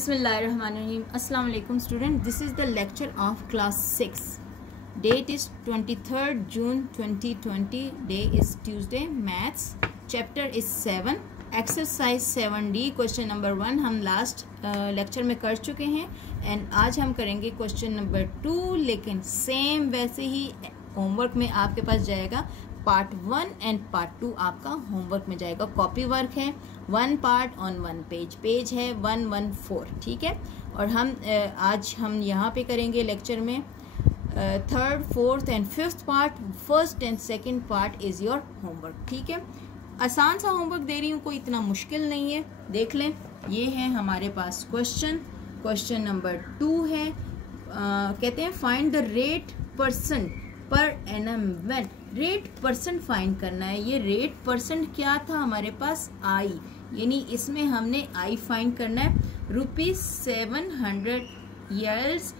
Bismillahirrahmanirrahim. Assalamu alaikum student. This is the lecture of class 6. Date is 23rd June 2020. Day is Tuesday. Maths. Chapter is 7. Exercise 7D. Question number 1 हम last lecture में कर चुके हैं and आज हम करेंगे question number 2, लेकिन same वैसे ही होमवर्क में आपके पास जाएगा पार्ट 1 एंड पार्ट 2 आपका होमवर्क में जाएगा. कॉपी वर्क है 1 पार्ट ऑन 1 पेज है 114. ठीक है. और हम आज हम यहाँ पे करेंगे लेक्चर में 3rd, 4th and 5th part. 1st and 2nd part is your homework. ठीक है. आसान सा होमवर्क दे रही हूँ, कोई इतना मुश्किल नहीं है. देख लें, ये है हमारे पास क्वेश्चन नंबर 2 है. कहते हैं फाइंड द रेट परसेंट पर annum when. Rate percent find करना है. ये रेट परसेंट क्या था हमारे पास? आई, यानी इसमें हमने आई फाइंड करना है. ₹700 ईयर्स,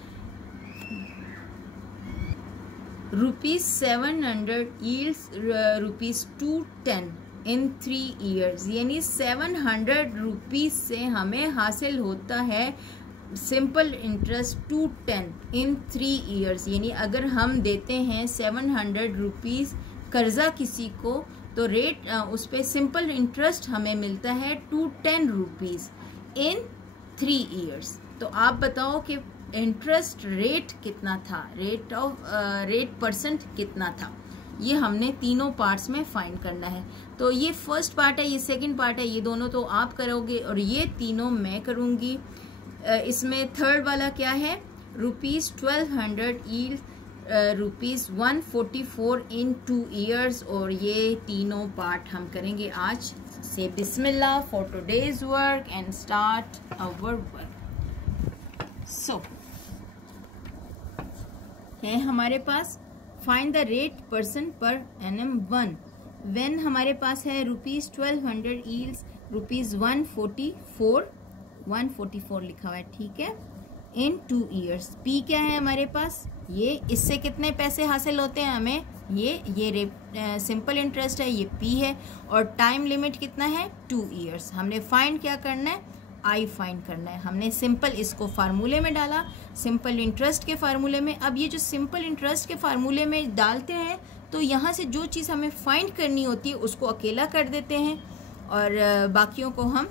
₹210 इन 3 ईयर्स, यानी 700 रुपीज़ से हमें हासिल होता है सिंपल इंटरेस्ट 210 इन 3 ईयर्स. यानी अगर हम देते हैं 700 रुपीज़ कर्जा किसी को, तो रेट उस पर सिंपल इंटरेस्ट हमें मिलता है 210 रुपीज़ इन 3 ईयर्स. तो आप बताओ कि इंटरेस्ट रेट कितना था, रेट परसेंट कितना था. ये हमने तीनों पार्ट्स में फाइंड करना है. तो ये फर्स्ट पार्ट है, ये सेकंड पार्ट है, ये दोनों तो आप करोगे और ये तीनों मैं करूँगी. इसमें थर्ड वाला क्या है? ₹1200 ईल्ड, ₹144 इन 2 ईयर्स. और ये तीनों पार्ट हम करेंगे आज से. बिस्मिल्लाह for today's work and start our work. So है हमारे पास फाइंड द रेट परसेंट पर एनम 1 व्हेन हमारे पास है ₹1200 ईल्ड्स, ₹144 लिखा हुआ है. ठीक है. इन 2 ईयर्स. पी क्या है हमारे पास? ये इससे कितने पैसे हासिल होते हैं हमें? ये सिंपल इंटरेस्ट है, ये पी है. और टाइम लिमिट कितना है? 2 ईयर्स. हमने फाइंड क्या करना है? आई फाइंड करना है. हमने सिंपल इसको फार्मूले में डाला, सिंपल इंटरेस्ट के फार्मूले में. अब ये जो सिंपल इंटरेस्ट के फार्मूले में डालते हैं तो यहाँ से जो चीज़ हमें फाइंड करनी होती है उसको अकेला कर देते हैं और बाकियों को हम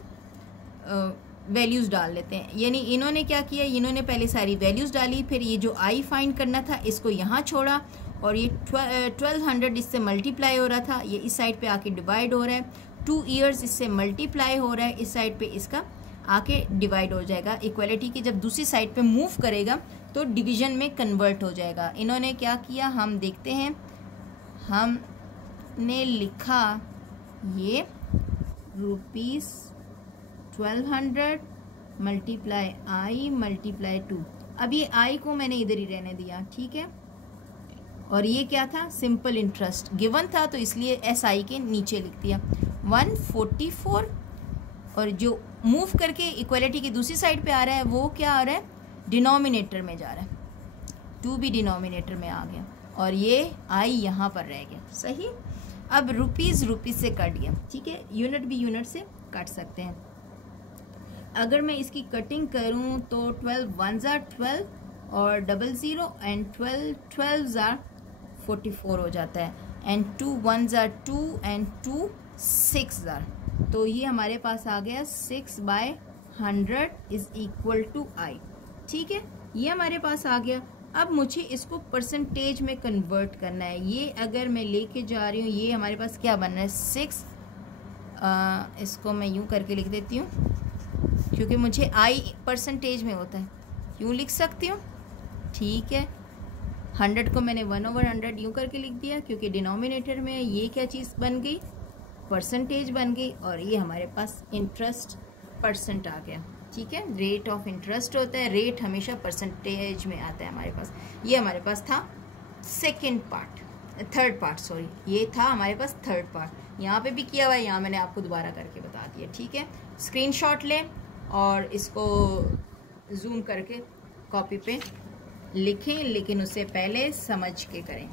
वैल्यूज़ डाल लेते हैं. यानी इन्होंने क्या किया, इन्होंने पहले सारी वैल्यूज़ डाली, फिर ये जो आई फाइंड करना था इसको यहाँ छोड़ा और ये 1200 इससे मल्टीप्लाई हो रहा था, ये इस साइड पे आके डिवाइड हो रहा है. 2 ईयर्स इससे मल्टीप्लाई हो रहा है, इस साइड पे इसका आके डिवाइड हो जाएगा. इक्वलिटी की जब दूसरी साइड पे मूव करेगा तो डिवीजन में कन्वर्ट हो जाएगा. इन्होंने क्या किया हम देखते हैं. हमने लिखा ये ₹1200 मल्टीप्लाई आई मल्टीप्लाई 2. अब ये आई को मैंने इधर ही रहने दिया. ठीक है. और ये क्या था? सिंपल इंटरेस्ट गिवन था तो इसलिए एस आई के नीचे लिख दिया 144. और जो मूव करके इक्वलिटी की दूसरी साइड पे आ रहा है वो क्या आ रहा है? डिनोमिनेटर में जा रहा है. 2 भी डिनोमिनेटर में आ गया और ये आई यहाँ पर रह गया. सही. अब रुपीज़ से कट गया. ठीक है. यूनिट भी यूनिट से कट सकते हैं. अगर मैं इसकी कटिंग करूँ तो 12 1s are 12 और 00 एंड 12 are 44 हो जाता है. And 2 1s are 2 and 2 6s are. तो ये हमारे पास आ गया 6/100 इज इक्वल टू आई. ठीक है. ये हमारे पास आ गया. अब मुझे इसको परसेंटेज में कन्वर्ट करना है. ये अगर मैं लेके जा रही हूँ, ये हमारे पास क्या बन रहा है? 6. इसको मैं यूँ करके लिख देती हूँ क्योंकि मुझे आई परसेंटेज में होता है. यूँ लिख सकती हूँ. ठीक है. 100 को मैंने 1/100 यूँ करके लिख दिया क्योंकि डिनोमिनेटर में ये क्या चीज़ बन गई? परसेंटेज बन गई. और ये हमारे पास इंटरेस्ट परसेंट आ गया. ठीक है. रेट ऑफ इंटरेस्ट होता है, रेट हमेशा परसेंटेज में आता है हमारे पास. ये हमारे पास था थर्ड पार्ट सॉरी, ये था हमारे पास थर्ड पार्ट. यहाँ पे भी किया हुआ है, यहाँ मैंने आपको दोबारा करके बता दिया. ठीक है. स्क्रीनशॉट लें और इसको जूम करके कॉपी पे लिखें, लेकिन उससे पहले समझ के करें.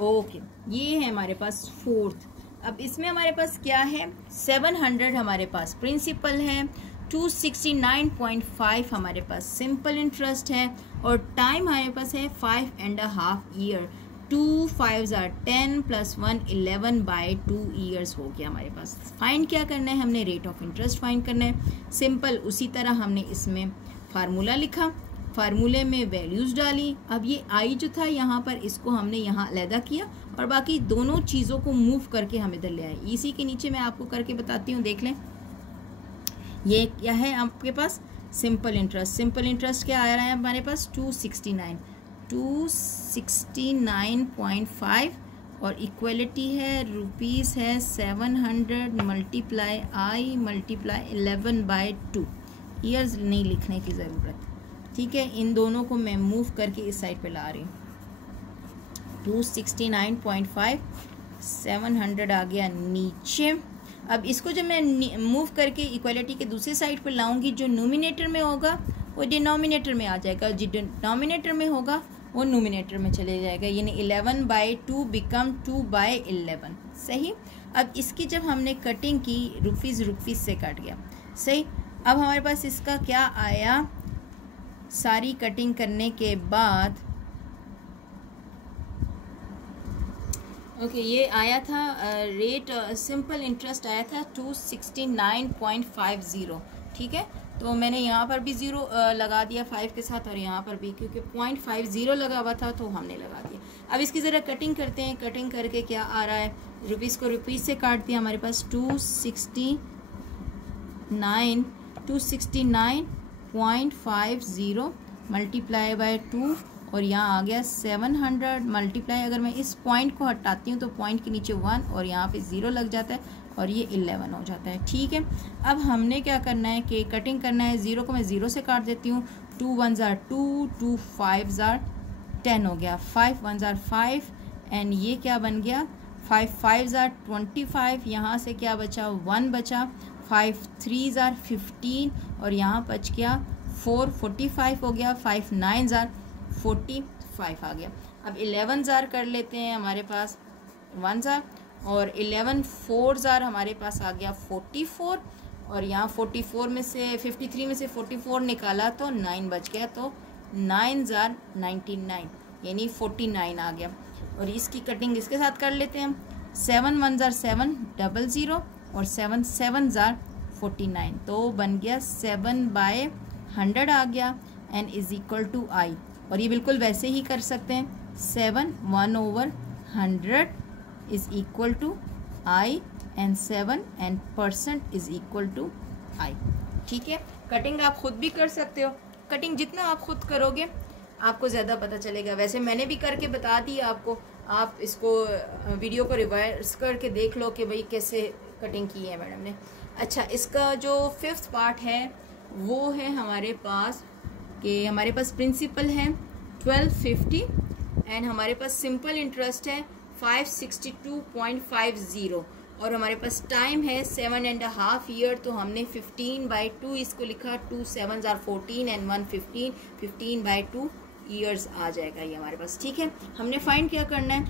ओके. ये है हमारे पास 4th. अब इसमें हमारे पास क्या है? 700 हमारे पास प्रिंसिपल है, 269.5 हमारे पास सिंपल इंटरेस्ट है और टाइम हमारे पास है 5.5 ईयर। 2 5s are 10 + 1 11/2 ईयर्स हो गया हमारे पास। फाइंड क्या करना है, हमने रेट ऑफ इंटरेस्ट फाइंड करना है। सिंपल उसी तरह हमने इसमें फार्मूला लिखा, फार्मूले में वैल्यूज़ डाली। अब ये आई जो था यहाँ पर, इसको हमने यहाँ अलहदा किया और बाकी दोनों चीज़ों को मूव करके हम इधर ले आए। इसी के नीचे मैं आपको करके बताती हूँ, देख लें। ये क्या है आपके पास, सिंपल इंटरेस्ट। सिंपल इंटरेस्ट क्या आ रहा है हमारे पास, 269.5 और इक्वलिटी है रुपीज़ है 700 मल्टीप्लाई आई मल्टीप्लाई 11/2 ईयर्स नहीं लिखने की ज़रूरत, ठीक है। इन दोनों को मैं मूव करके इस साइड पे ला रही हूँ। 269.5 700 आ गया नीचे। अब इसको जब मैं मूव करके इक्वलिटी के दूसरी साइड पे लाऊंगी, जो नोमिनेटर में होगा वो डिनोमिनेटर में आ जाएगा, जो डिनोमिनेटर में होगा वो नोमिनेटर में चले जाएगा, यानी 11/2 बिकम 2/11। सही। अब इसकी जब हमने कटिंग की, रुपीज़ से कट गया। सही। अब हमारे पास इसका क्या आया, सारी कटिंग करने के बाद ओके ये आया था रेट सिंपल इंटरेस्ट आया था 269.50, ठीक है। तो मैंने यहाँ पर भी 0 लगा दिया 5 के साथ और यहाँ पर भी, क्योंकि 0.50 लगा हुआ था तो हमने लगा दिया। अब इसकी ज़रा कटिंग करते हैं। कटिंग करके क्या आ रहा है, रुपीज़ को रुपीज़ से काट दिया, हमारे पास 269.50 मल्टीप्लाई बाय 2 और यहाँ आ गया 700 मल्टीप्लाई। अगर मैं इस पॉइंट को हटाती हूँ तो पॉइंट के नीचे 1 और यहाँ पे 0 लग जाता है और ये 11 हो जाता है, ठीक है। अब हमने क्या करना है कि कटिंग करना है। 0 को मैं 0 से काट देती हूँ। 2 1s are 2, 2 5s are 10 हो गया। 5 1s are 5 एंड ये क्या बन गया, 5 5s are 25। यहाँ से क्या बचा, 1 बचा। 5 3s are 15 और यहाँ बच गया 4 45 हो गया। 5 9s are 45 आ गया। अब 11 जार कर लेते हैं, हमारे पास 1 जार और 11 4 जार हमारे पास आ गया 44 और यहाँ 44 में से 53 में से 44 निकाला तो 9 बच गया, तो 9 जार 99 यानी 49 आ गया। और इसकी कटिंग इसके साथ कर लेते हैं हम। 7 1 जार 7 00 और 7 7 जार 49, तो बन गया 7/100 आ गया एंड इज इक्वल टू आई। और ये बिल्कुल वैसे ही कर सकते हैं, 7 1/100 is equal to I and 7 and % is equal to I, ठीक है। कटिंग आप खुद भी कर सकते हो। कटिंग जितना आप खुद करोगे आपको ज़्यादा पता चलेगा। वैसे मैंने भी करके बता दी आपको, आप इसको वीडियो को रिवाइज करके देख लो कि भाई कैसे कटिंग की है मैडम ने। अच्छा, इसका जो 5th पार्ट है वो है हमारे पास कि हमारे पास प्रिंसिपल है 1250 एंड हमारे पास सिंपल इंटरेस्ट है 562.50 और हमारे पास टाइम है 7.5 ईयर। तो हमने 15/2 इसको लिखा, 2 7s are 14 एंड 1 15, 15/2 ईयर्स आ जाएगा ये हमारे पास, ठीक है। हमने फाइंड क्या करना है,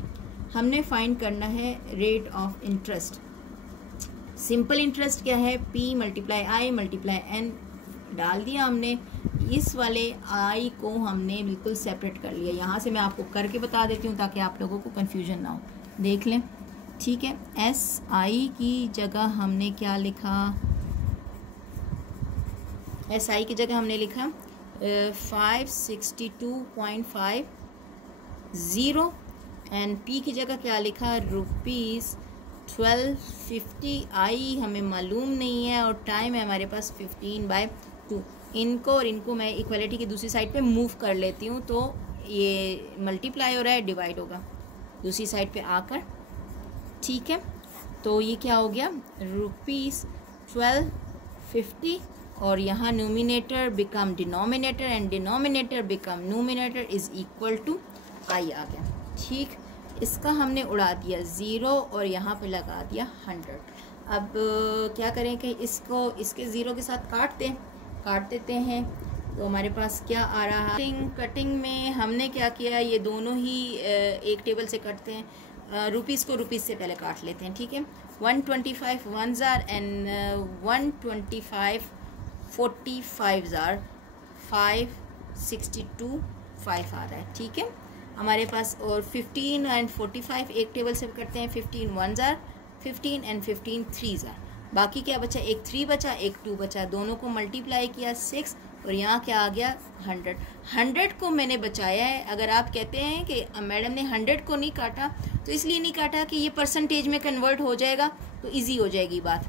हमने फाइंड करना है rate of interest. Simple interest क्या है, P मल्टीप्लाई आई मल्टीप्लाई एन डाल दिया हमने। इस वाले आई को हमने बिल्कुल सेपरेट कर लिया। यहाँ से मैं आपको करके बता देती हूँ ताकि आप लोगों को कंफ्यूजन ना हो, देख लें, ठीक है। एस आई की जगह हमने क्या लिखा, एस आई की जगह हमने लिखा 562.50 एंड पी की जगह क्या लिखा, रुपीज़ 1250। आई हमें मालूम नहीं है और टाइम है हमारे पास 15/2। इनको और इनको मैं इक्वलिटी की दूसरी साइड पे मूव कर लेती हूँ, तो ये मल्टीप्लाई हो रहा है, डिवाइड होगा दूसरी साइड पे आकर, ठीक है। तो ये क्या हो गया, रुपीज़ 1250 और यहाँ numerator become denominator and denominator become numerator is equal to I आ गया, ठीक। इसका हमने उड़ा दिया 0 और यहाँ पे लगा दिया 100। अब क्या करें कि इसको इसके 0 के साथ काट देते हैं, तो हमारे पास क्या आ रहा है, कटिंग में हमने क्या किया, ये दोनों ही एक टेबल से कटते हैं। रुपीज़ को रुपीज़ से पहले काट लेते हैं, ठीक है। 125 1s are एंड 125 45,562.5 आ रहा है, ठीक है हमारे पास। और 15 और 45 एक टेबल से करते हैं, 15 1 जार 15 एंड 15 3 जार, बाकी क्या बचा, एक 3 बचा एक 2 बचा, दोनों को मल्टीप्लाई किया 6 और यहाँ क्या आ गया 100। 100 को मैंने बचाया है। अगर आप कहते हैं कि मैडम ने 100 को नहीं काटा, तो इसलिए नहीं काटा कि ये परसेंटेज में कन्वर्ट हो जाएगा तो इजी हो जाएगी बात।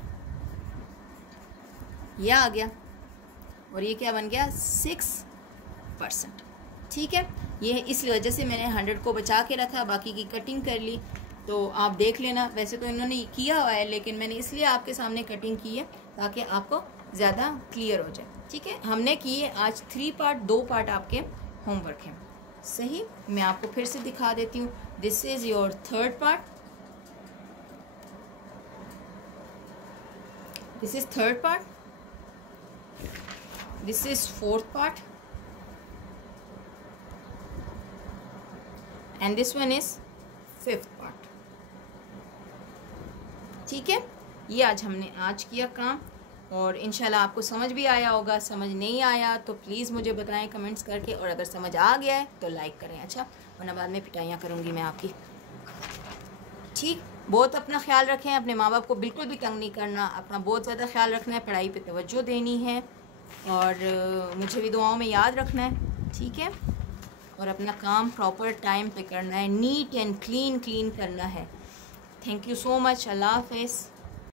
यह आ गया और ये क्या बन गया 6%, ठीक है। ये इस वजह से मैंने 100 को बचा के रखा, बाकी की कटिंग कर ली। तो आप देख लेना, वैसे तो इन्होंने किया हुआ है लेकिन मैंने इसलिए आपके सामने कटिंग की है ताकि आपको ज़्यादा क्लियर हो जाए, ठीक है। हमने किए आज 3 पार्ट, 2 पार्ट आपके होमवर्क हैं, सही। मैं आपको फिर से दिखा देती हूँ। This is your 3rd part, this is 3rd part, this is 4th part and this one is 5th part, ठीक है। ये आज हमने किया काम और इंशाल्लाह आपको समझ भी आया होगा। समझ नहीं आया तो प्लीज़ मुझे बताएं कमेंट्स करके, और अगर समझ आ गया है तो लाइक करें, अच्छा, वरना बाद में पिटाइयाँ करूँगी मैं आपकी, ठीक। बहुत अपना ख्याल रखें, अपने माँ बाप को बिल्कुल भी तंग नहीं करना, अपना बहुत ज़्यादा ख्याल रखना है, पढ़ाई पे तवज्जो देनी है और मुझे भी दुआओं में याद रखना है, ठीक है। और अपना काम प्रॉपर टाइम पे करना है, नीट एंड क्लीन करना है। थैंक यू सो मच, अल्लाह हाफ़िज़।